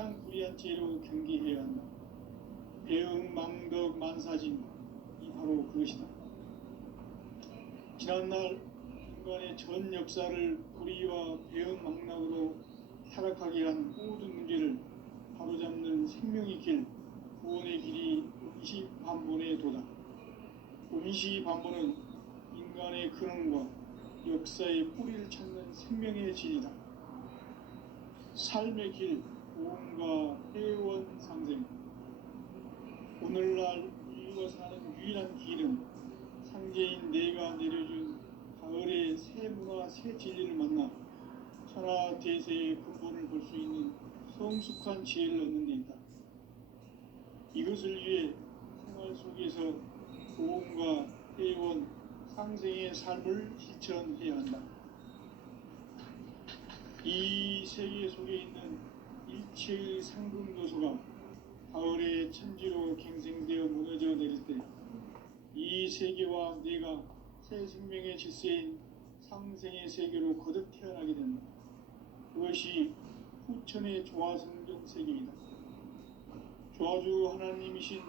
가장 불의한 죄로 경계해야 한다. 배응, 망덕, 만사진, 이 바로 그것이다. 지난날 인간의 전 역사를 불의와 배응, 망락으로 타락하게 한 모든 문제를 바로잡는 생명의 길, 구원의 길이 임시반본에 도다. 임시반본은 인간의 근원과 역사의 뿌리를 찾는 생명의 질이다. 삶의 길, 구원과 회원 상생. 오늘날 인류가 사는 유일한 길은 상제인 내가 내려준 가을의 새 문화, 새 진리를 만나 천하 대세의 근본을 볼 수 있는 성숙한 지혜를 얻는 데 있다. 이것을 위해 생활 속에서 보험과 회원, 상생의 삶을 실천해야 한다. 이 세계 속에 있는 일체의 상금도서가 가을의 천지로 갱생되어 무너져 내릴 때 이 세계와 내가 새 생명의 질서인 상생의 세계로 거듭 태어나게 된다. 그것이 후천의 조화성경 세계이다. 조화주 하나님이신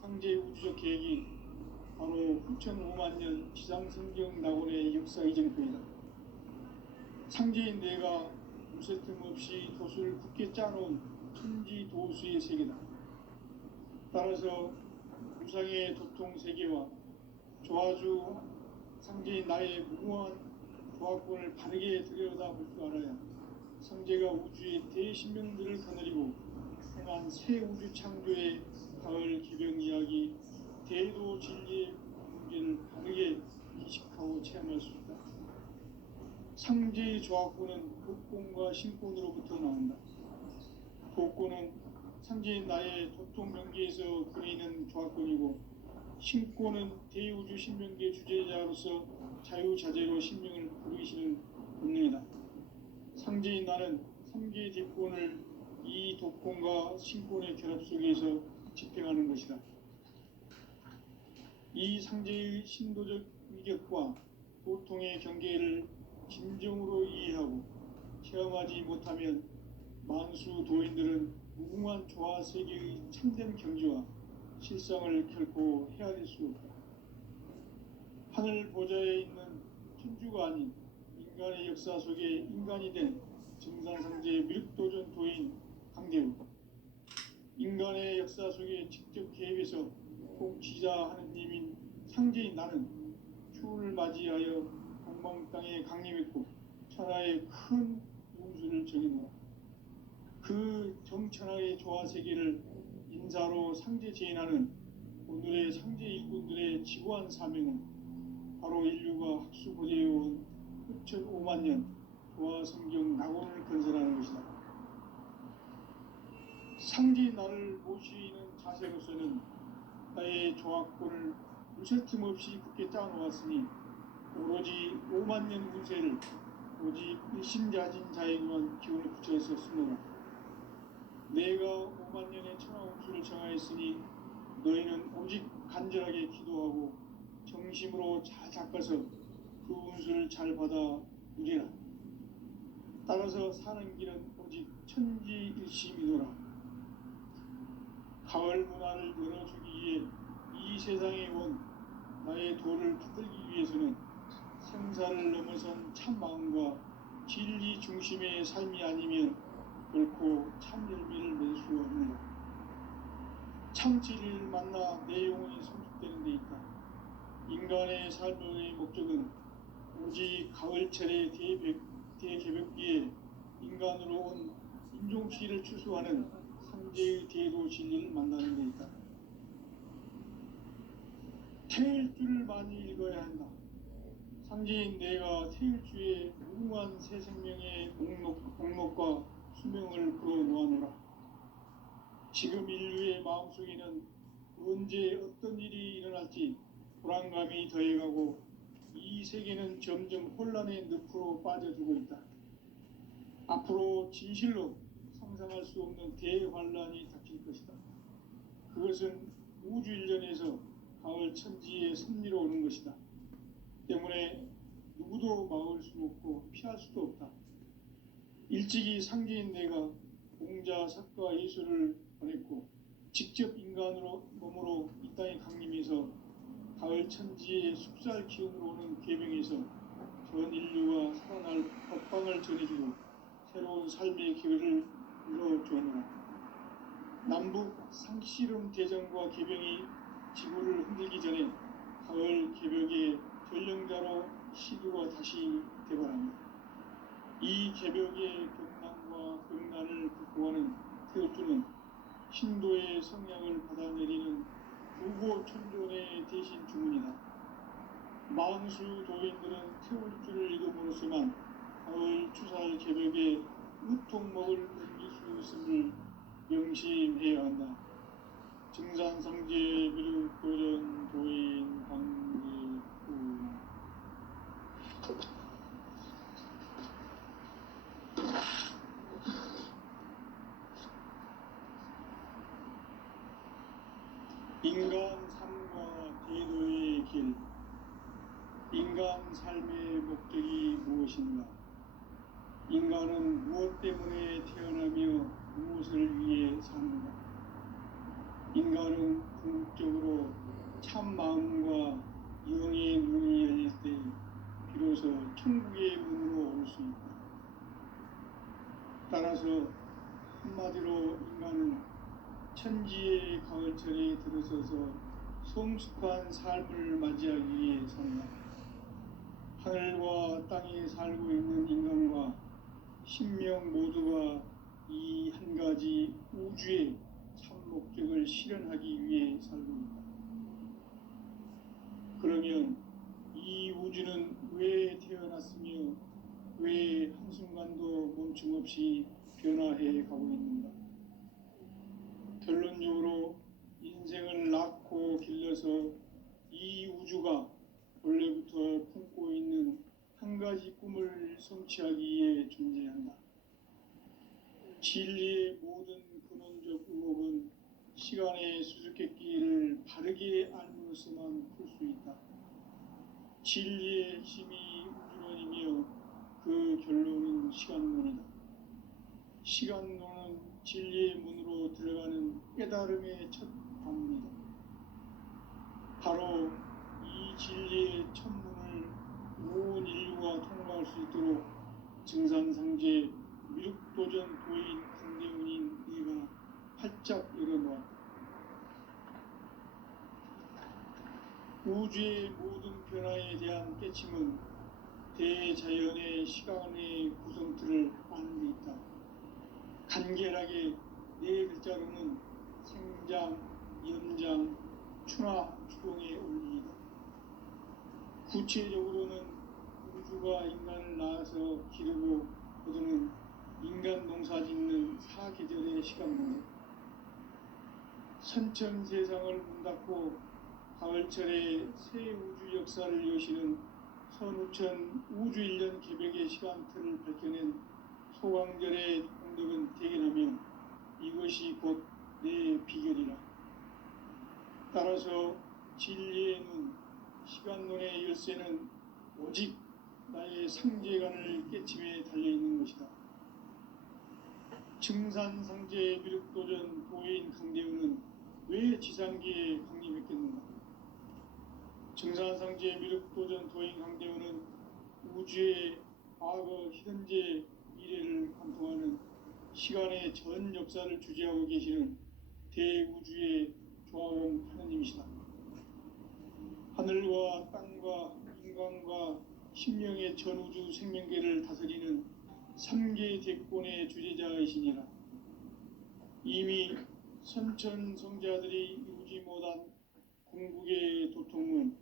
상제 우주적 계획이 바로 후천 5만 년 지상성경 낙원의 역사 이정표이다. 상제인 내가 무쇠틈 없이 도수를 굳게 짜놓은 천지 도수의 세계다. 따라서 무상의 도통 세계와 조화주 상제인 나의 무궁한 조화권을 바르게 들여다볼 줄 알아야 상제가 우주의 대신명들을 거느리고 행한 새 우주 창조의 가을 기병 이야기, 대도 진리의 문제를 바르게 인식하고 체험할 수 있다. 상제의 조화권은 복권과 신권으로부터 나온다. 복권은 상제인 나의 도통 명계에서 그리는 조화권이고, 신권은 대우주 신명계 주제자로서 자유자재로 신명을 부르시는 본능이다. 상제인 나는 3개 뒷권을 이 독권과 신권의 결합 속에서 집행하는 것이다. 이 상제의 신도적 위격과 보통의 경계를 진정으로 이해하고 체험하지 못하면 만수 도인들은 무궁한 조화 세계의 참된 경지와 실상을 결코 헤아릴 수 없다. 하늘 보좌에 있는 천주가 아닌 인간의 역사 속에 인간이 된 증산상제의 밀도전 도인 강대우, 인간의 역사 속에 직접 개입해서 통치자 하느님인 상제인 나는 추운을 맞이하여 동방 땅에 강림했고 천하의 큰 운수를 정해놓아 그 정천하의 조화 세계를 인사로 상제 제인하는 오늘의 상제 일꾼들의 지구한 사명은 바로 인류가 학수고대해온 후천 5만 년 조화 성경 낙원을 건설하는 것이다. 상제인 나를 모시는 자세로서는 나의 조화권을 무쇠 틈 없이 굳게 짜놓았으니 오로지 5만 년 운세를 오직 일심자진 자에게만 기운을 붙여서 쓰노라. 내가 5만 년의 천하 운수를 정하였으니 너희는 오직 간절하게 기도하고 정심으로 잘 닦아서 그 운수를 잘 받아 누리라. 따라서 사는 길은 오직 천지일심이노라. 가을 문화를 열어주기 위해 이 세상에 온 나의 도를 받들기 위해서는 생사를 넘어선 참 마음과 진리 중심의 삶이 아니면 결코 참 열매를 낼 수 없느니라. 참 진리를 만나 내 영혼이 성숙되는 데 있다. 인간의 삶의 목적은 오직 가을철의 대개벽기에 인간으로 온 인종시를 추수하는 상제의 대도 진리를 만나는 데 있다. 태일주를 많이 읽어야 한다. 상제인 내가 태일주의 무궁한 새 생명의 목록과 수명을 풀어놓아노라. 지금 인류의 마음속에는 언제 어떤 일이 일어날지 불안감이 더해가고 이 세계는 점점 혼란의 늪으로 빠져들고 있다. 앞으로 진실로 상상할 수 없는 대환란이 닥칠 것이다. 그것은 우주 일련에서 가을 천지의 섭리로 오는 것이다. 때문에 누구도 막을 수 없고 피할 수도 없다. 일찍이 상제인 내가 공자 석가 예수를 보냈고 직접 인간으로 몸으로 이 땅에 강림해서 가을 천지의 숲살 기운으로 오는 계명에서 전 인류가 살아날 법방을 전해주고 새로운 삶의 기회를 열어주었노라. 남북 상씨름 대전과 계병이 지구를 흔들기 전에 가을 개벽의 전령자로 시두가 다시 되바랍니다. 이 개벽의 경난과 극난을 극복하는 태우주는 신도의 성량을 받아내리는 부고 천존의 대신 주문이다. 망수 도인들은 태울주를 읽음으로써만 가을 추살 개벽의 으통목을 넘길 수 있음을 명심해야 한다. 증산성제 미륵도전 도인 강제구 인간 삶과 대도의 길. 인간 삶의 목적이 무엇인가? 인간은 무엇 때문에 태어나며 무엇을 위해 사는가? 인간은 궁극적으로 참 마음과 영의 문이 열릴 때 비로소 천국의 문으로 올 수 있다. 따라서 한마디로 인간은 천지의 가을철에 들어서서 성숙한 삶을 맞이하기 위해 산다. 하늘과 땅에 살고 있는 인간과 신명 모두가 이 한 가지 우주의 참 목적을 실현하기 위해 살고 있다. 그러면 이 우주는 왜 태어났으며 왜 한순간도 멈춤 없이 변화해 가고 있는가? 결론적으로 인생을 낳고 길러서 이 우주가 원래부터 품고 있는 한 가지 꿈을 성취하기 위해 존재한다. 진리의 모든 근원적 의혹은 시간의 수수께끼를 바르게 알므로서만 풀 수 있다. 진리의 핵심이 우주론이며 그 결론은 시간론이다. 시간론은 진리의 문으로 들어가는 깨달음의 첫 관문이다. 바로 이 진리의 첫 문을 온 인류가 통과할 수 있도록 증산상제 미륵도전 도인 강대훈인 네가 활짝 열어놓았다. 우주의 모든 변화에 대한 깨침은 대자연의 시간의 구성틀을 아는 데 있다. 간결하게 네 글자로는 생장, 연장, 추나 추동의 원리이다. 구체적으로는 우주가 인간을 낳아서 기르고 거두는 인간 농사 짓는 사계절의 시간문제, 선천 세상을 문 닫고 가을철에 새 우주 역사를 여시는 선우천 우주 1년 개벽의 시간틀을 밝혀낸 소강절의 공덕은 대견하며 이것이 곧 내 비결이라. 따라서 진리의 눈, 시간론의 열쇠는 오직 나의 상제관을 깨침에 달려있는 것이다. 증산상제 미륵도전 도인 강대훈은 왜 지상계에 강림했겠는가? 증산상제 미륵도전 도인 강대훈은 우주의 과거, 현재, 미래를 관통하는 시간의 전 역사를 주재하고 계시는 대우주의 조화원 하느님이시다. 하늘과 땅과 인간과 신명의 전우주 생명계를 다스리는 3계 대권의 주재자이시니라. 이미 선천성자들이 이루지 못한 궁극의 도통은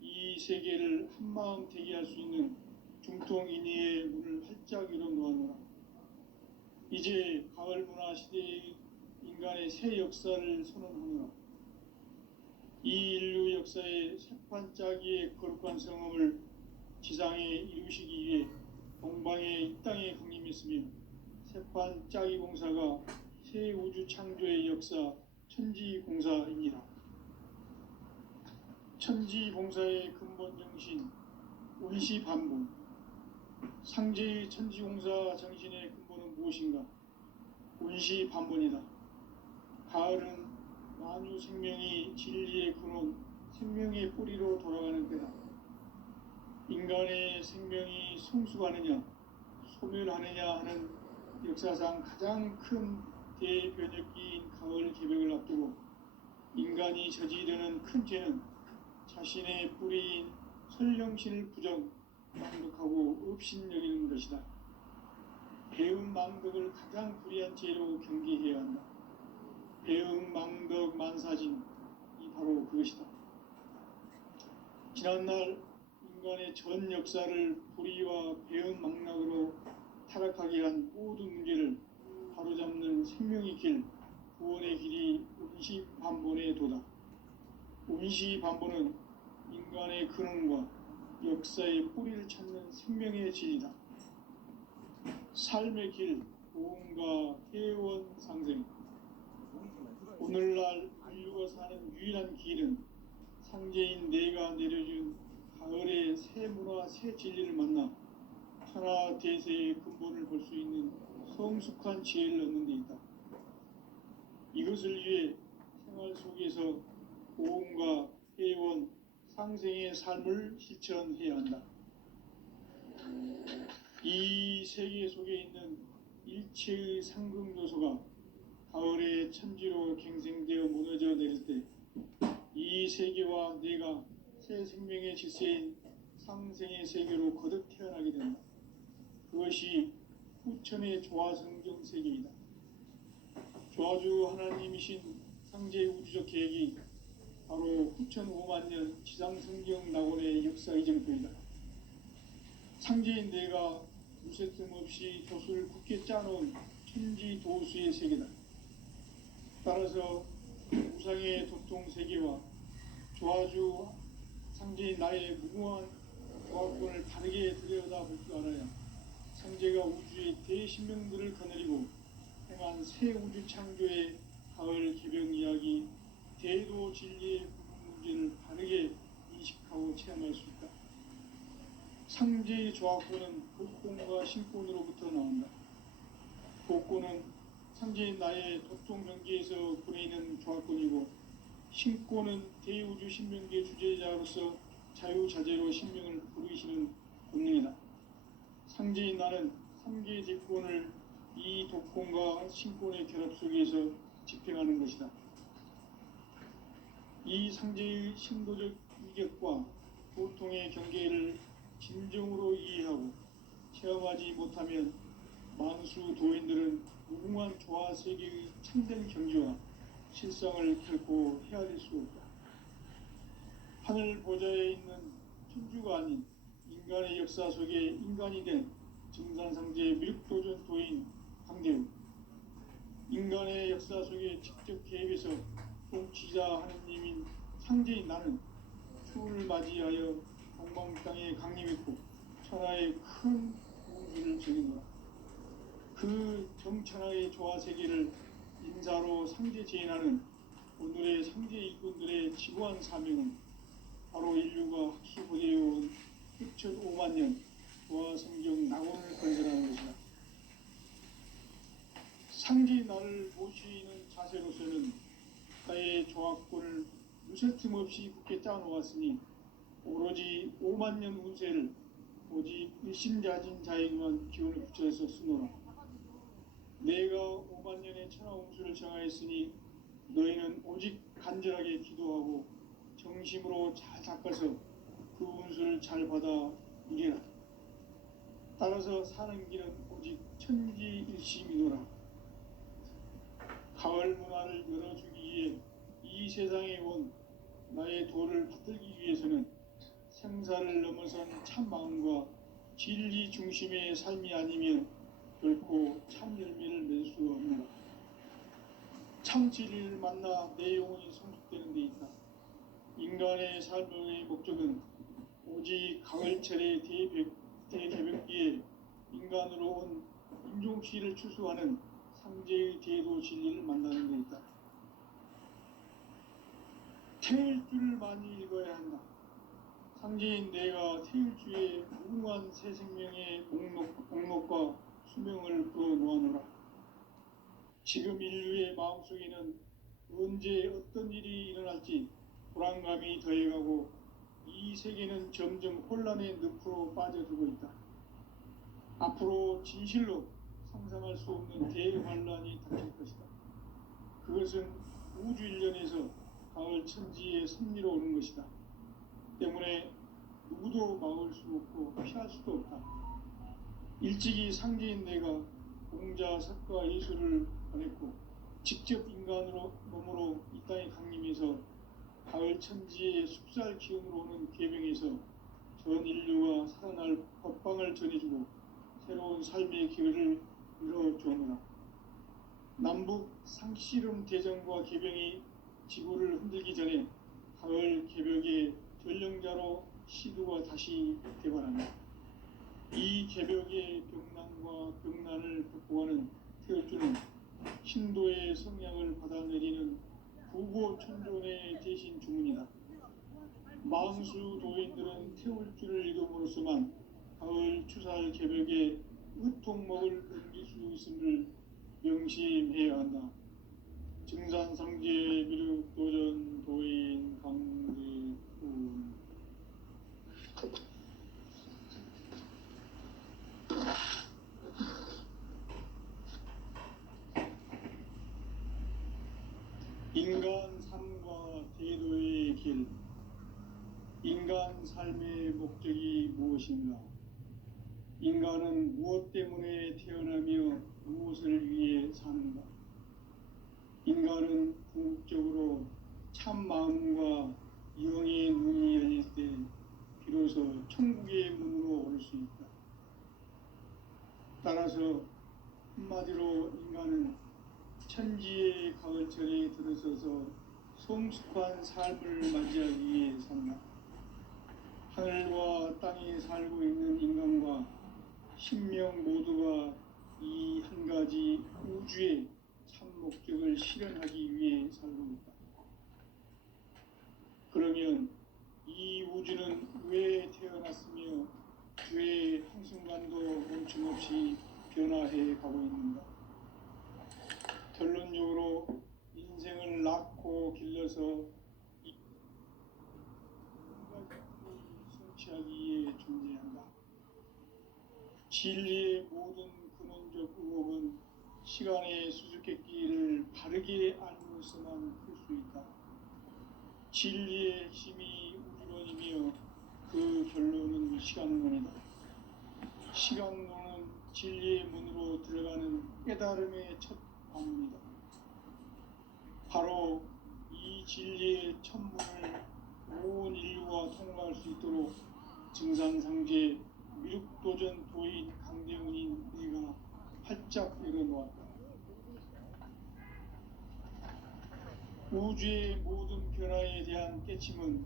이 세계를 한마음 되게 할 수 있는 중통인의의 문을 활짝 열어놓았노라. 이제 가을 문화 시대의 인간의 새 역사를 선언하노라. 이 인류 역사의 새판짜기의 거룩한 성험을 지상에 이루시기 위해 동방에 이 땅에 강림했으며 새판짜기 공사가 새 우주 창조의 역사 천지공사이니라. 천지공사의 근본 정신 원시반복, 상제의 천지공사 정신의 근본은 무엇인가? 운시 반본이다. 가을은 만유 생명이 진리의 근원, 생명의 뿌리로 돌아가는 때다. 인간의 생명이 성숙하느냐, 소멸하느냐 하는 역사상 가장 큰 대변혁기인 가을 개벽을 앞두고 인간이 저지르는 큰 죄는 자신의 뿌리인 설령신을 부정, 망덕하고 업신여기는 것이다. 배응 망덕을 가장 불의한 죄로 경계해야 한다. 배응 망덕 만사진이 바로 그것이다. 지난날 인간의 전 역사를 불의와 배응 망락으로 타락하게 한 모든 문제를 바로잡는 생명의 길, 구원의 길이 운시반본의 도다. 운시반본은 인간의 근원과 역사의 뿌리를 찾는 생명의 진리다. 삶의 길, 보험과 회원 상생. 오늘날 인류가 사는 유일한 길은 상제인 내가 내려준 가을의 새 문화, 새 진리를 만나 천하 대세의 근본을 볼 수 있는 성숙한 지혜를 얻는 데 있다. 이것을 위해 생활 속에서 보험과 회원, 상생의 삶을 실천해야 한다. 이 세계 속에 있는 일체의 상극 요소가 가을의 천지로 갱생되어 무너져 내릴 때 이 세계와 내가 새 생명의 질서인 상생의 세계로 거듭 태어나게 된다. 그것이 후천의 조화성경 세계이다. 조화주 하나님이신 상제 우주적 계획이 바로 후천 5만 년 지상성경 낙원의 역사 이정표이다. 상제인 내가 무쇠 틈 없이 조수를 굳게 짜놓은 천지 도수의 세계다. 따라서 우상의 도통 세계와 조화주 상제인 나의 무궁한 조화권을 다르게 들여다볼 줄 알아야 상제가 우주의 대신명들을 거느리고 행한 새 우주 창조의 가을 개벽 이야기, 대도 진리의 문제를 바르게 인식하고 체험할 수 있다. 상제의 조화권은 복권과 신권으로부터 나온다. 복권은 상제인 나의 도통 경계에서 보내는 조화권이고, 신권은 대우주 신명계 주제자로서 자유자재로 신명을 부르시는 본능이다. 상제인 나는 3개 대권을 이 독권과 신권의 결합 속에서 집행하는 것이다. 이 상제의 신도적 위격과 보통의 경계를 진정으로 이해하고 체험하지 못하면 만수 도인들은 무궁한 조화 세계의 참된 경지와 실상을 결코 헤아릴 수 없다. 하늘 보좌에 있는 천주가 아닌 인간의 역사 속에 인간이 된 증산상제의 밀도전 도인 강대우, 인간의 역사 속에 직접 개입해서 통치자 하느님인 상제인 나는 추운을 맞이하여 동방 땅에 강림했고 천하의 큰 공주를 적이노라. 그 정천하의 조화 세계를 인사로 상제 제인하는 오늘의 상제 일꾼들의 지구한 사명은 바로 인류가 학수고대해온 후천 5만 년 조화 성경 낙원을 건설하는 것이다. 상제의 나를 모시는 자세로서는 나의 조화권을 무쇠 틈 없이 굳게 짜놓았으니 오로지 5만 년 운세를 오직 일심자진 자에게만 기운을 붙여서 쓰노라. 내가 5만 년의 천하 운수를 정하였으니 너희는 오직 간절하게 기도하고 정심으로 잘 닦아서 그 운수를 잘 받아 이겨라. 따라서 사는 길은 오직 천지일심이노라. 가을 문화를 열어주기 위해 이 세상에 온 나의 도를 받들기 위해서는 생사를 넘어선 참 마음과 진리 중심의 삶이 아니면 결코 참 열매를 맺을 수 없노라. 참 진리를 만나 내 영혼이 성숙되는 데 있다. 인간의 삶의 목적은 오직 가을철의 대개벽기에 인간으로 온 인종시를 추수하는 상제의 대도 진리를 만나는 데 있다. 태일 줄을 많이 읽어야 한다. 상제인 내가 태일주의 무궁한 새 생명의 목록과 수명을 풀어 놓아노라. 지금 인류의 마음속에는 언제 어떤 일이 일어날지 불안감이 더해가고 이 세계는 점점 혼란의 늪으로 빠져들고 있다. 앞으로 진실로 상상할 수 없는 대환란이 닥칠 것이다. 그것은 우주 일련에서 가을 천지의 섭리로 오는 것이다. 때문에 누구도 막을 수 없고 피할 수도 없다. 일찍이 상제인 내가 공자, 석가, 예수를 보냈고 직접 인간으로 몸으로 이 땅에 강림해서 가을 천지의 숲살 기운으로 오는 계명에서 전 인류가 살아날 법방을 전해주고 새로운 삶의 기회를 이뤄주오노라. 남북 상씨름 대전과 계병이 지구를 흔들기 전에 가을 개벽의 전령자로 시두가 다시 대발한다. 이 개벽의 병난과 병난을 극복하는 태울주는 신도의 성량을 받아내리는 구고천존의 대신 주문이다. 망수 도인들은 태울주를 읽음으로써만 가을 추살 개벽의 의통목을 넘길 수 있음을 명심해야 한다. 증산상제 미륵 도전 도인 강제훈. 인간 삶과 대도의 길. 인간 삶의 목적이 무엇인가? 인간은 무엇 때문에 태어나며 무엇을 위해 사는가? 인간은 궁극적으로 참 마음과 영의 눈이 열릴 때 비로소 천국의 문으로 올 수 있다. 따라서 한마디로 인간은 천지의 가을철에 들어서서 성숙한 삶을 맞이하기 위해 산다. 하늘과 땅에 살고 있는 인간과 신명 모두가 이 한 가지 우주의 참 목적을 실현하기 위해 살고 있다. 그러면 이 우주는 왜 태어났으며 왜 한순간도 멈춤없이 변화해 가고 있는가? 결론적으로 인생을 낳고 길러서 성취하기 위해 존재한다. 진리의 모든 근원적 의혹은 시간의 수수께끼를 바르게 알므로서만 풀 수 있다. 진리의 핵심이 우주론이며 그 결론은 시간론이다. 시간론은 진리의 문으로 들어가는 깨달음의 첫 방문이다. 바로 이 진리의 천문을 온 인류가 통과할 수 있도록 증산상제 미륵도전 도인 강대훈인 내가 활짝 열어놓았다. 우주의 모든 변화에 대한 깨침은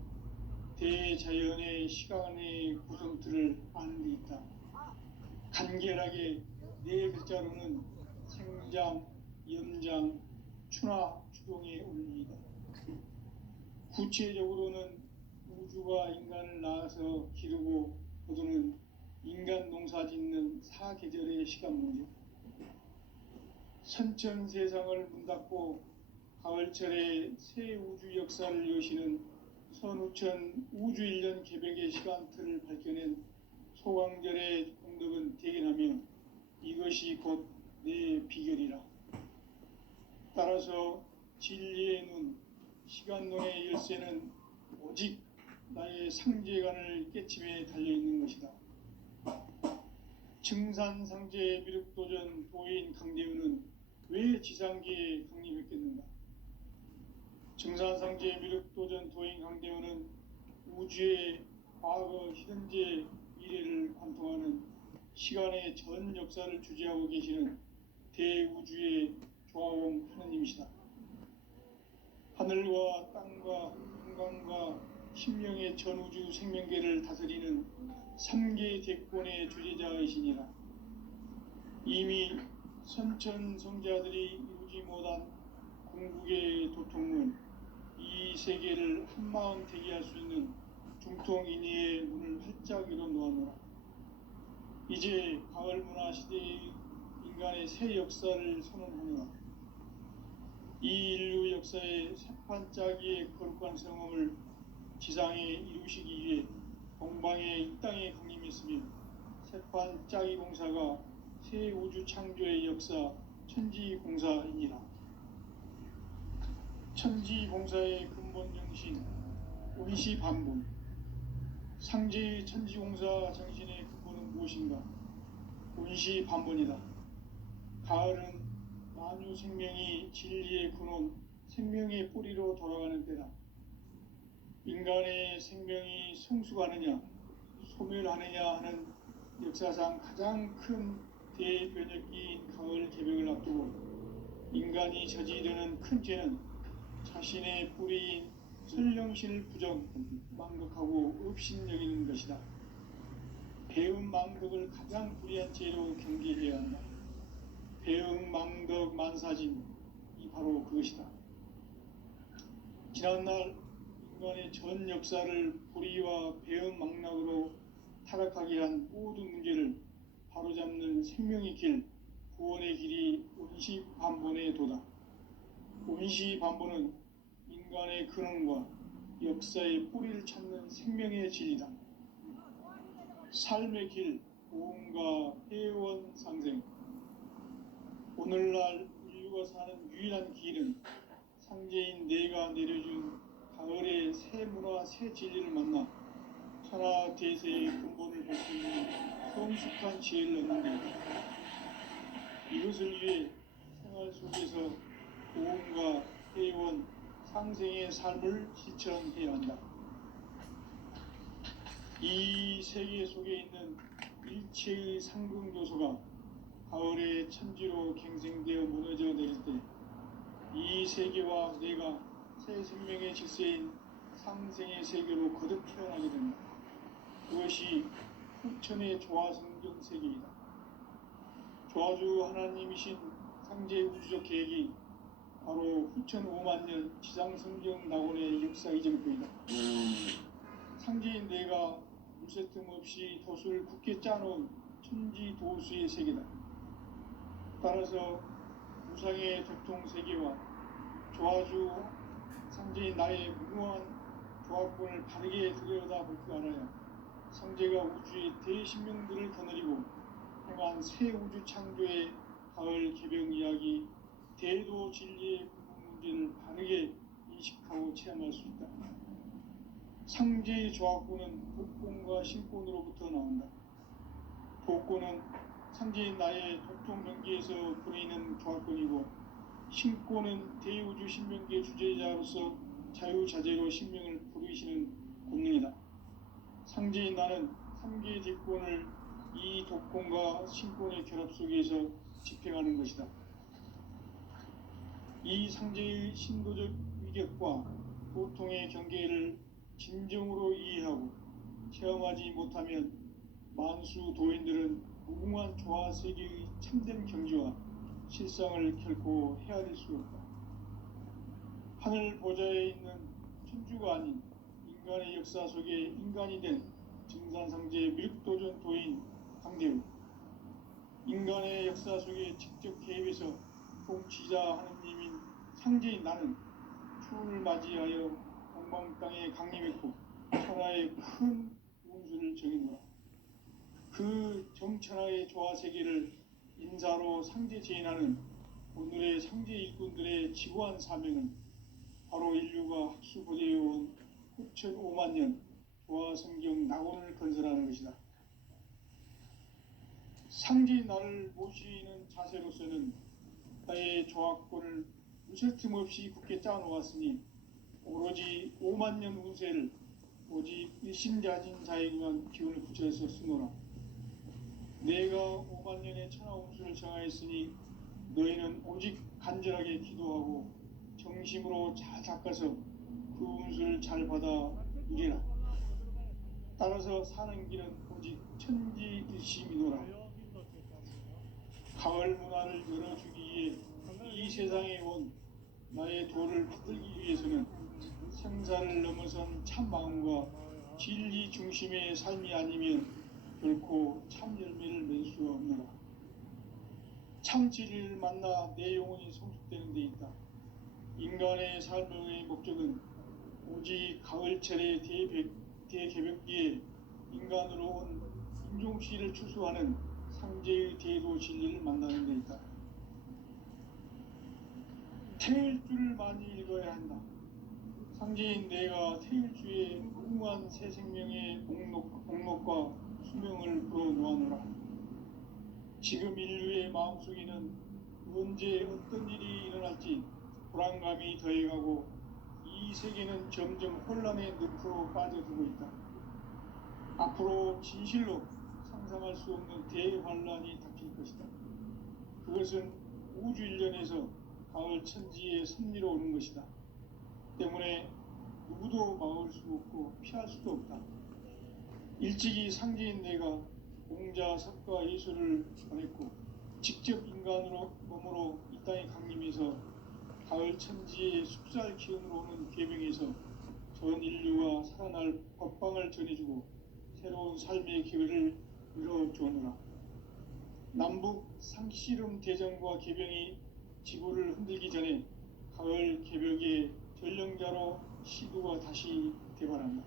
대자연의 시간의 구성틀을 아는 데 있다. 간결하게 네 글자로는 생장, 연장, 추나 추동의 원리이다. 구체적으로는 우주가 인간을 낳아서 기르고 거두는 인간 농사 짓는 사계절의 시간 문제. 선천 세상을 문 닫고 가을철에 새 우주 역사를 여시는 선우천 우주일년 개벽의 시간틀을 밝혀낸 소강절의 공덕은 대견하며 이것이 곧 내 비결이라. 따라서 진리의 눈, 시간론의 열쇠는 오직 나의 상제관을 깨침에 달려있는 것이다. 증산상제 미륵도전 도인 강대훈은 왜 지상계에 강림했겠는가? 증산상제 미륵도전 도인 강대훈은 우주의 과거, 현재, 미래를 관통하는 시간의 전 역사를 주재하고 계시는 대우주의 조화공 하느님이시다. 하늘과 땅과 인간과 신명의 전우주 생명계를 다스리는 3계 대권의 주재자이시니라. 이미 선천 성자들이 이루지 못한 궁극의 도통문, 이 세계를 한마음 되게 할 수 있는 중통인의의 문을 활짝 열어놓았노라. 이제 가을 문화 시대의 인간의 새 역사를 선언하노라. 이 인류 역사의 새판짜기의 거룩한 성험을 지상에 이루시기 위해 동방의 이 땅에 강림했으며 새판짜기 공사가 새 우주 창조의 역사 천지공사이니라. 천지공사의 근본 정신 운시반본. 상제의 천지공사 정신의 근본은 무엇인가? 운시반본이다. 가을은 만유 생명이 진리의 근원, 생명의 뿌리로 돌아가는 때다. 인간의 생명이 성숙하느냐, 소멸하느냐 하는 역사상 가장 큰 대변혁기인 가을 개벽을 앞두고 인간이 저지르는 큰 죄는 자신의 뿌리인 설령신을 부정, 망덕하고 업신여기는 것이다. 배음 망덕을 가장 불의한 죄로 경계해야 한다. 배음 망덕 만사진이 바로 그것이다. 지난날 인간의 전 역사를 불의와 배음 망락으로 타락하게 한 모든 문제를 바로잡는 생명의 길, 구원의 길이 운시반본의 도다. 운시반본은 인간의 근원과 역사의 뿌리를 찾는 생명의 진리다. 삶의 길, 보험과 회원 상생. 오늘날 인류가 사는 유일한 길은 상제인 내가 내려준 가을의 새 문화, 새 진리를 만나 천하 대세의 근본을 볼 수 있는 성숙한 지혜를 얻는 것이다. 이것을 위해 생활 속에서 보험과 회원, 상생의 삶을 실천해야 한다. 이 세계 속에 있는 일체의 상극 요소가 가을의 천지로 갱생되어 무너져 내릴 때 이 세계와 내가 새 생명의 질서인 상생의 세계로 거듭 태어나게 된다. 그것이 후천의 조화성경 세계이다. 조화주 하나님이신 상제 우주적 계획이 바로 후천 5만 년 지상성경 낙원의 역사 이정표이다. 상제인 내가 물새 틈 없이 도수를 굳게 짜놓은 천지도수의 세계다. 따라서 무상의 도통 세계와 조화주 상제인 나의 무궁한 조합권을 바르게 들여다볼 줄 알아야 상제가 우주의 대신명들을 거느리고 행한 새 우주 창조의 가을 개벽 이야기, 대도 진리의 근본 문제를 바르게 인식하고 체험할 수 있다. 상제의 조합권은 복권과 신권으로부터 나온다. 복권은 상제인 나의 도통 명기에서 보이는 조합권이고 신권은 대우주 신명기의 주제자로서 자유자재로 신명을 부르시는 권능이다. 상제인 나는 3개의 직권을 이 독권과 신권의 결합 속에서 집행하는 것이다. 이 상제의 신도적 위격과 보통의 경계를 진정으로 이해하고 체험하지 못하면 만수 도인들은 무궁한 조화 세계의 참된 경지와 실상을 결코 헤아릴 수 없다. 하늘 보좌에 있는 천주가 아닌 인간의 역사 속에 인간이 된 증산상제 밀도전 도인 강대우, 인간의 역사 속에 직접 개입해서 통치자 하느님인 상제인 나는 추운을 맞이하여 동방 땅에 강림했고 천하의 큰 운수를 정해놓아. 그 정천하의 조화 세계를 인사로 상제 제인하는 오늘의 상제 일꾼들의 지구한 사명은 바로 인류가 학수고대해온 후천 5만 년 조화 성경 낙원을 건설하는 것이다. 상제인 나를 모시는 자세로서는 나의 조합권을 무쇠 틈 없이 굳게 짜놓았으니 오로지 5만 년 운세를 오직 일심자진 자에게만 기운을 붙여서 쓰노라. 내가 5만 년의 천하 운수를 정하였으니 너희는 오직 간절하게 기도하고 정심으로 잘 닦아서 그 운수를 잘 받아 누리라. 따라서 사는 길은 오직 천지일심이노라. 가을 문화를 열어주기 위해 이 세상에 온 나의 도를 붙들기 위해서는 생사를 넘어선 참 마음과 진리 중심의 삶이 아니면 결코 참 열매를 맺을 수 없노라. 참 진리를 만나 내 영혼이 성숙되는 데 있다. 인간의 삶의 목적은 오직 가을철의 대개벽기에 인간으로 온 인종시를 추수하는 상제의 대도 진리를 만나는 데 있다. 태일 주를 많이 읽어야 한다. 상제인 내가 태일주의 무궁한 새 생명의 목록과 수명을 불어놓아노라. 지금 인류의 마음속에는 언제 어떤 일이 일어날지 불안감이 더해가고 이 세계는 점점 혼란의 늪으로 빠져들고 있다. 앞으로 진실로 상상할 수 없는 대환란이 닥칠 것이다. 그것은 우주 일련에서 가을 천지의 섭리로 오는 것이다. 때문에 누구도 막을 수 없고 피할 수도 없다. 일찍이 상제인 내가 공자, 석가, 예수를 보냈고 직접 인간으로 몸으로 이 땅에 강림해서 가을 천지의 숙살 기운으로 오는 계명에서 전 인류가 살아날 법방을 전해주고 새로운 삶의 기회를 이뤄주오노라. 남북 상씨름 대전과 개병이 지구를 흔들기 전에 가을 개벽의 전령자로 시두가 다시 대발한다.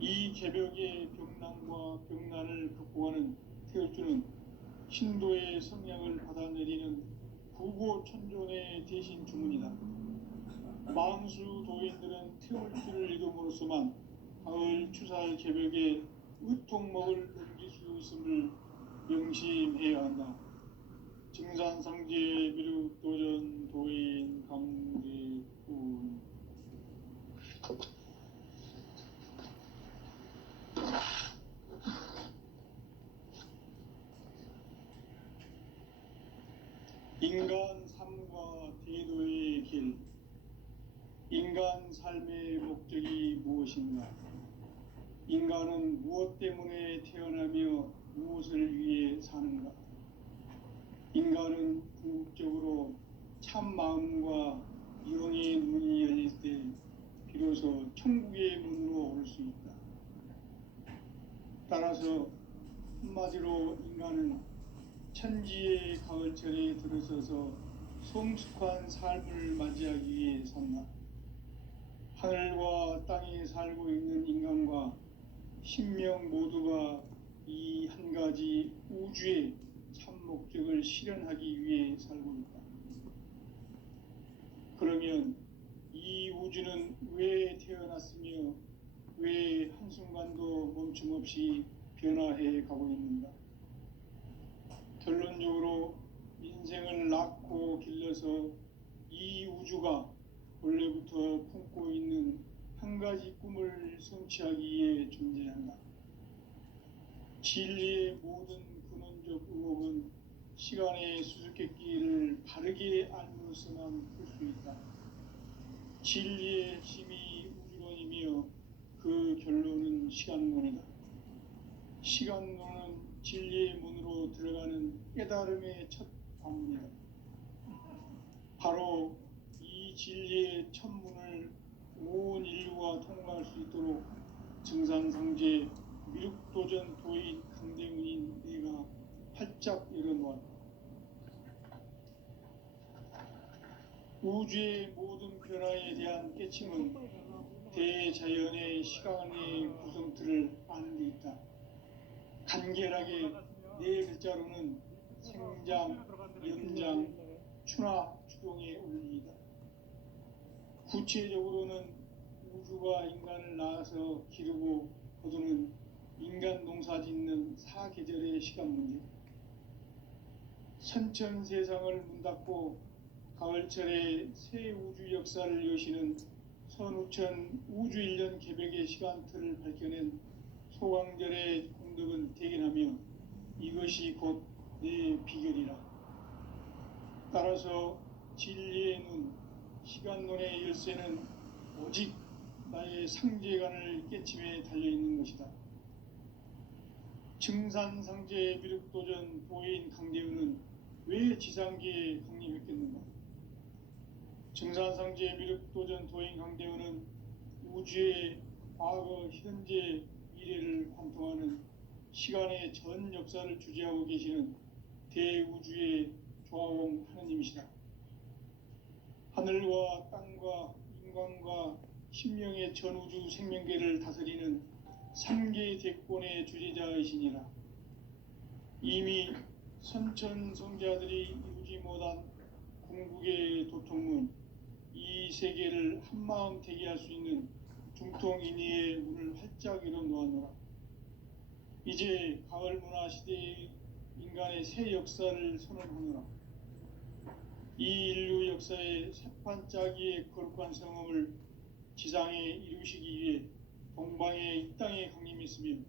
이 개벽의 병난과 병난을 극복하는 태을주는 신도의 성량을 받아내리는 구고천존의 대신 주문이다. 망수 도인들은 태을주를 읽음으로써만 가을 추살 개벽의 의통목을 넘길 수 있음을 명심해야 한다. 증산상제 미륵도전 도인 강대군. 인간 삶과 대도의 길. 인간 삶의 목적이 무엇인가? 인간은 무엇 때문에 태어나며 무엇을 위해 사는가? 인간은 궁극적으로 참 마음과 영의 문이 열릴 때 비로소 천국의 문으로 올 수 있다. 따라서 한마디로 인간은 천지의 가을철에 들어서서 성숙한 삶을 맞이하기 위해 산다. 하늘과 땅에 살고 있는 인간과 신명 모두가 이 한 가지 우주의 참 목적을 실현하기 위해 살고 있다. 그러면 이 우주는 왜 태어났으며 왜 한순간도 멈춤없이 변화해 가고 있는가? 결론적으로 인생을 낳고 길러서 이 우주가 원래부터 품고 있는 한 가지 꿈을 성취하기 위해 존재한다. 진리의 모든 근원적 의혹은 시간의 수수께끼를 바르게 알므로서만 풀 수 있다. 진리의 핵심이 우주론이며 그 결론은 시간론이다. 시간론은 진리의 문으로 들어가는 깨달음의 첫 관문이다. 바로 이 진리의 첫 문을 온 인류가 통과할 수 있도록 증산상제 미륵도전 도인 강대문인 내가 활짝 열어놓았다. 우주의 모든 변화에 대한 깨침은 대자연의 시간의 구성틀을 아는 데 있다. 간결하게 네 글자로는 생장, 연장, 추나 추동의 원리이다. 구체적으로는 우주가 인간을 낳아서 기르고 거두는 인간 농사 짓는 사계절의 시간 문제. 선천 세상을 문 닫고 가을철에 새 우주 역사를 여시는 선우천 우주 1년 개벽의 시간틀을 밝혀낸 소강절의 공덕은 대견하며 이것이 곧 내 비결이라. 따라서 진리의 눈, 시간론의 열쇠는 오직 나의 상제관을 깨침에 달려있는 것이다. 증산상제 미륵도전 도인 강대우는 왜 지상계에 강림했겠는가? 증산상제 미륵도전 도인 강대우는 우주의 과거, 현재, 미래를 관통하는 시간의 전 역사를 주재하고 계시는 대우주의 조화원 하느님이시다. 하늘과 땅과 인간과 신명의 전우주 생명계를 다스리는 삼계 대권의 주재자이시니라. 이미 선천성자들이 이루지 못한 궁극의 도통문, 이 세계를 한마음 되게 할 수 있는 중통인의의 문을 활짝 열어 놓았노라. 이제 가을 문화 시대의 인간의 새 역사를 선언하노라. 이 인류 역사의 새판짜기의 거룩한 성음을 지상에 이루시기 위해 동방의 이 땅에 강림했으며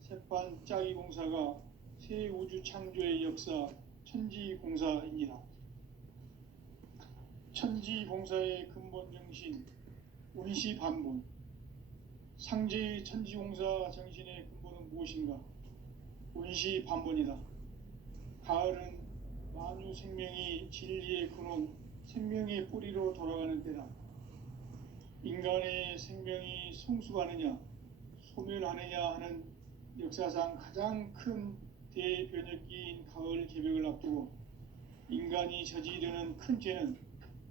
새판짜기 공사가 새 우주 창조의 역사 천지공사이니라. 천지공사의 근본 정신 운시반본, 상제의 천지공사 정신의 근본은 무엇인가? 운시반본이다. 가을은 만유 생명이 진리의 근원, 생명의 뿌리로 돌아가는 때다. 인간의 생명이 성숙하느냐, 소멸하느냐 하는 역사상 가장 큰 대변혁기인 가을 개벽을 앞두고 인간이 저지르는 큰 죄는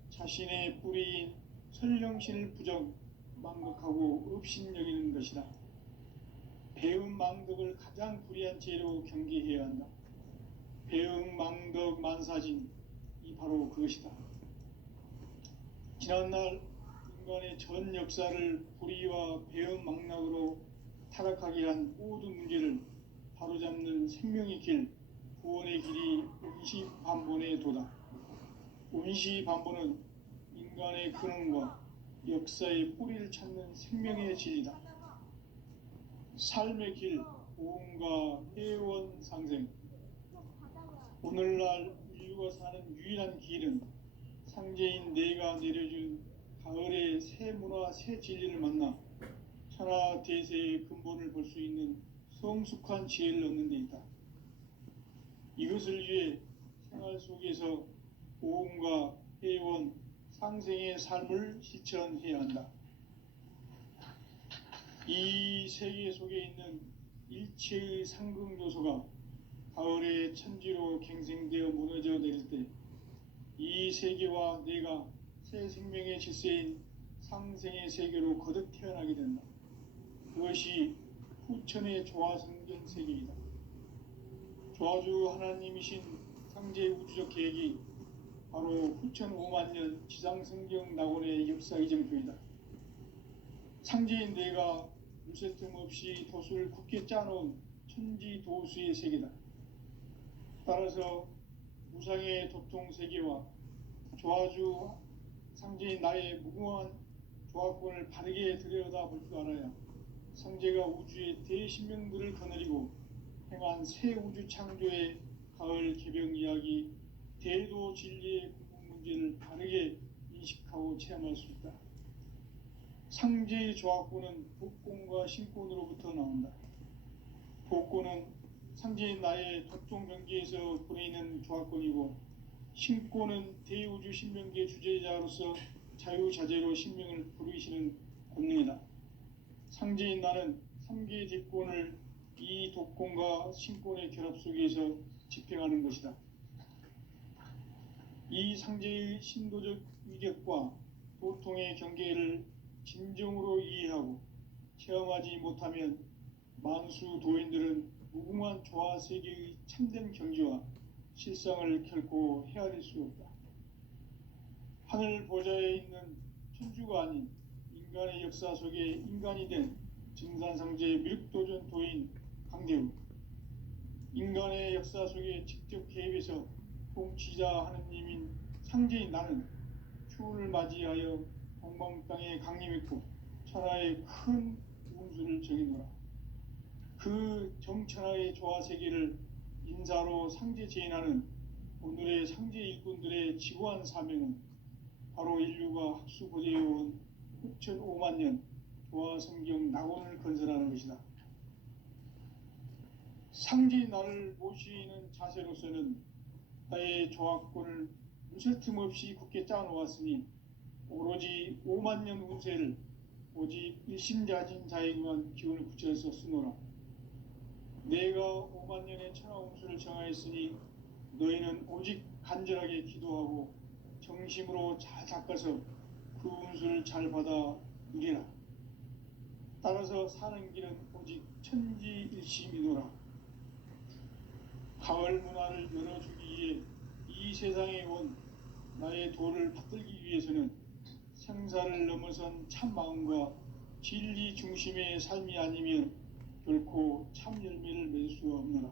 자신의 뿌리인 설령신을 부정, 망극하고 업신여기는 것이다. 배음 망덕을 가장 불의한 죄로 경계해야 한다. 배음 망덕 만사진, 이 바로 그것이다. 지난날 인간의 전 역사를 불의와 배음 망락으로 타락하게 한 모든 문제를 바로잡는 생명의 길, 구원의 길이 운시반본의 도다. 운시반본은 인간의 근원과 역사의 뿌리를 찾는 생명의 진리다. 삶의 길, 보험과 회원 상생. 오늘날 인류가 사는 유일한 길은 상제인 내가 내려준 가을의 새 문화, 새 진리를 만나 천하 대세의 근본을 볼 수 있는 성숙한 지혜를 얻는 데 있다. 이것을 위해 생활 속에서 보험과 회원, 상생의 삶을 실천해야 한다. 이 세계 속에 있는 일체의 상극 요소가 가을의 천지로 갱생되어 무너져 내릴 때 이 세계와 내가 새 생명의 질서인 상생의 세계로 거듭 태어나게 된다. 그것이 후천의 조화성경 세계이다. 조화주 하나님이신 상제 우주적 계획이 바로 후천 5만 년 지상성경 낙원의 역사 이정표이다. 상제인 내가 물새 틈 없이 도수를 굳게 짜놓은 천지도수의 세계다. 따라서 무상의 도통 세계와 조화주 상제인 나의 무궁한 조화권을 바르게 들여다볼 줄 알아야 상제가 우주의 대신명들을 거느리고 행한 새 우주 창조의 가을 개벽 이야기, 대도 진리의 궁극 문제를 바르게 인식하고 체험할 수 있다. 상제의 조화권은 복권과 신권으로부터 나온다. 복권은 상제인 나의 도통 경계에서 보내는 조화권이고, 신권은 대우주 신명계 주제자로서 자유자재로 신명을 부르시는 권능이다. 상제인 나는 3개 뒷권을 이 독권과 신권의 결합 속에서 집행하는 것이다. 이 상제의 신도적 위력과 도통의 경계를 진정으로 이해하고 체험하지 못하면 만수 도인들은 무궁한 조화 세계의 참된 경지와 실상을 결코 헤아릴 수 없다. 하늘 보좌에 있는 천주가 아닌 인간의 역사 속에 인간이 된 증산상제의 밀도전 도인 강대우, 인간의 역사 속에 직접 개입해서 통치자 하느님인 상제인 나는 추운을 맞이하여 동방 땅에 강림했고 천하의 큰 운수를 정해놓으라. 그 정천하의 조화 세계를 인사로 상제 제인하는 오늘의 상제 일꾼들의 지구한 사명은 바로 인류가 학수고대해온 후천 5만 년 조화 성경 낙원을 건설하는 것이다. 상제인 나를 모시는 자세로서는 나의 조화권을 무쇠 틈 없이 굳게 짜놓았으니 오로지 5만 년 운세를 오직 일심자진 자에게만 기운을 붙여서 쓰노라. 내가 5만 년의 천하 운수를 정하였으니 너희는 오직 간절하게 기도하고 정심으로 잘 닦아서 그 운수를 잘 받아 누리라. 따라서 사는 길은 오직 천지일심이노라. 가을 문화를 열어주기 위해 이 세상에 온 나의 도를 받들기 위해서는 생사를 넘어선 참 마음과 진리 중심의 삶이 아니면 결코 참 열매를 맺을 수 없노라.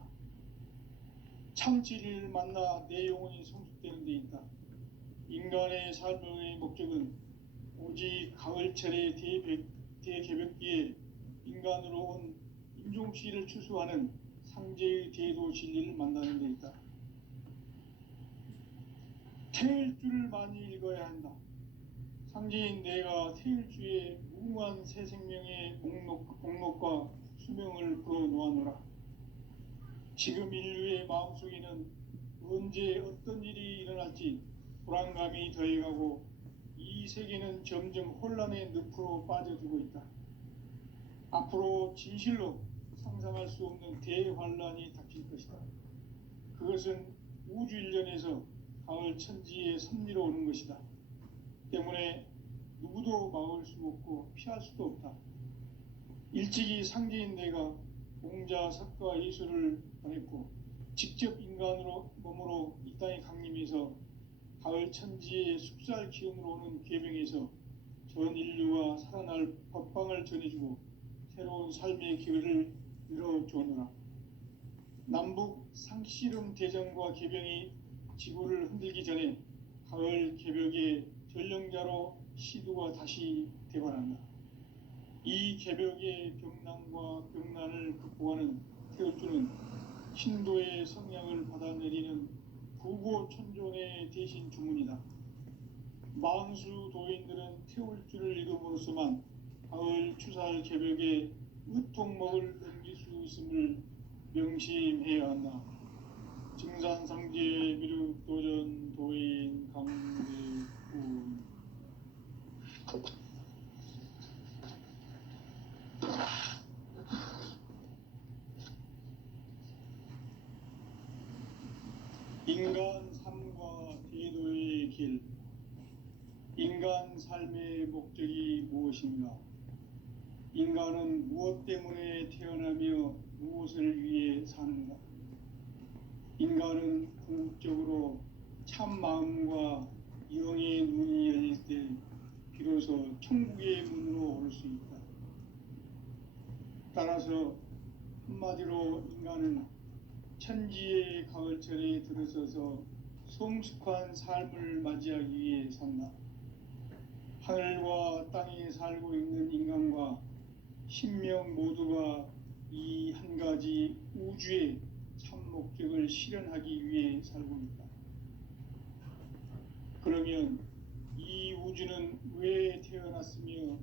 참 진리를 만나 내 영혼이 성숙되는 데 있다. 인간의 삶의 목적은 오직 가을철의 대개벽기에 인간으로 온 인종씨를 추수하는 상제의 대도 진리를 만나는 데 있다. 태일주를 많이 읽어야 한다. 상제인 내가 태일주의 무궁한 새 생명의 목록과 수명을 풀어놓아노라. 지금 인류의 마음속에는 언제 어떤 일이 일어날지 불안감이 더해가고 이 세계는 점점 혼란의 늪으로 빠져들고 있다. 앞으로 진실로 상상할 수 없는 대환란이 닥칠 것이다. 그것은 우주 일련에서 가을 천지의 섭리로 오는 것이다. 때문에 누구도 막을 수 없고 피할 수도 없다. 일찍이 상제인 내가 공자, 석가, 예수를 보냈고 직접 인간으로 몸으로 이 땅에 강림해서 가을 천지의 숙살 기운으로 오는 계명에서 전 인류와 살아날 법방을 전해주고 새로운 삶의 기회를 열어주노라. 남북 상씨름 대전과 개병이 지구를 흔들기 전에 가을 개벽의 전령자로 시두가 다시 대발한다. 이 개벽의 병난과 병난을 극복하는 태울주는 신도의 성향을 받아내리는 부고천존의 대신 주문이다. 만수 도인들은 태울주를 읽음으로써만 가을 추살 개벽에 으통목을 넘길 수 있음을 명심해야 한다. 증산상제 미륵도전 도인 강대훈. 인간 삶과 대도의 길. 인간 삶의 목적이 무엇인가? 인간은 무엇 때문에 태어나며 무엇을 위해 사는가? 인간은 궁극적으로 참 마음과 영의 문이 열릴 때 비로소 천국의 문으로 올 수 있다. 따라서 한마디로 인간은 천지의 가을철에 들어서서 성숙한 삶을 맞이하기 위해 산다. 하늘과 땅에 살고 있는 인간과 신명 모두가 이 한 가지 우주의 참 목적을 실현하기 위해 살고 있다. 그러면 이 우주는 왜 태어났으며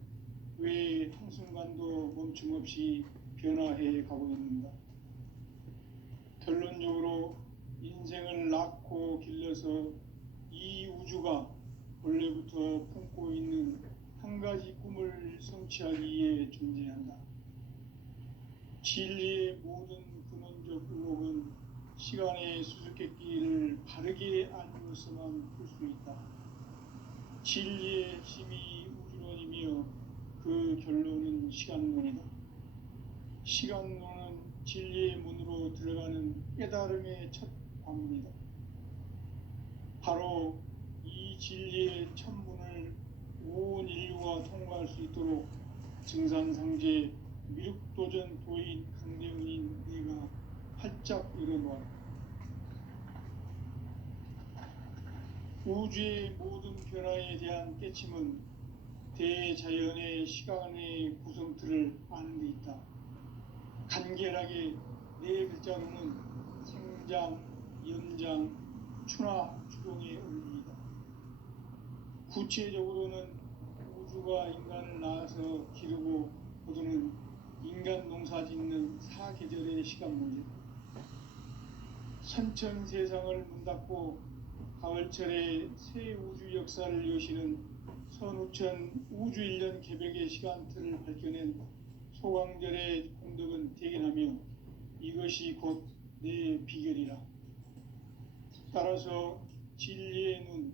왜 한순간도 멈춤없이 변화해 가고 있는가? 결론적으로 인생을 낳고 길러서 이 우주가 원래부터 품고 있는 한 가지 꿈을 성취하기 위해 존재한다. 진리의 모든 근원적 의혹은 시간의 수수께끼를 바르게 알면서만 풀 수 있다. 진리의 핵심이 우주론이며 그 결론은 시간론이다. 시간론은 진리의 문으로 들어가는 깨달음의 첫 관문이다. 바로 이 진리의 첫 문을 온 인류가 통과할 수 있도록 증산상제 미륵도전 도인 강대훈인 네가 활짝 열어놓아라. 우주의 모든 변화에 대한 깨침은 대자연의 시간의 구성틀을 아는 데 있다. 간결하게 네 글자로는 생장, 연장, 추나 추동의 원리이다. 구체적으로는 우주가 인간을 낳아서 기르고 거두는 인간 농사 짓는 사계절의 시간문제. 선천 세상을 문 닫고 가을철에 새 우주 역사를 여시는 선우천 우주 1년 개벽의 시간틀을 밝혀낸 소강절의 공덕은 대견하며 이것이 곧 내 비결이라. 따라서 진리의 눈,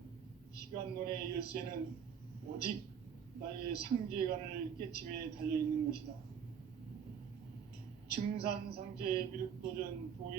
시간론의 열쇠는 오직 나의 상제관을 깨침에 달려 있는 것이다. 증산상제 미륵도전 도의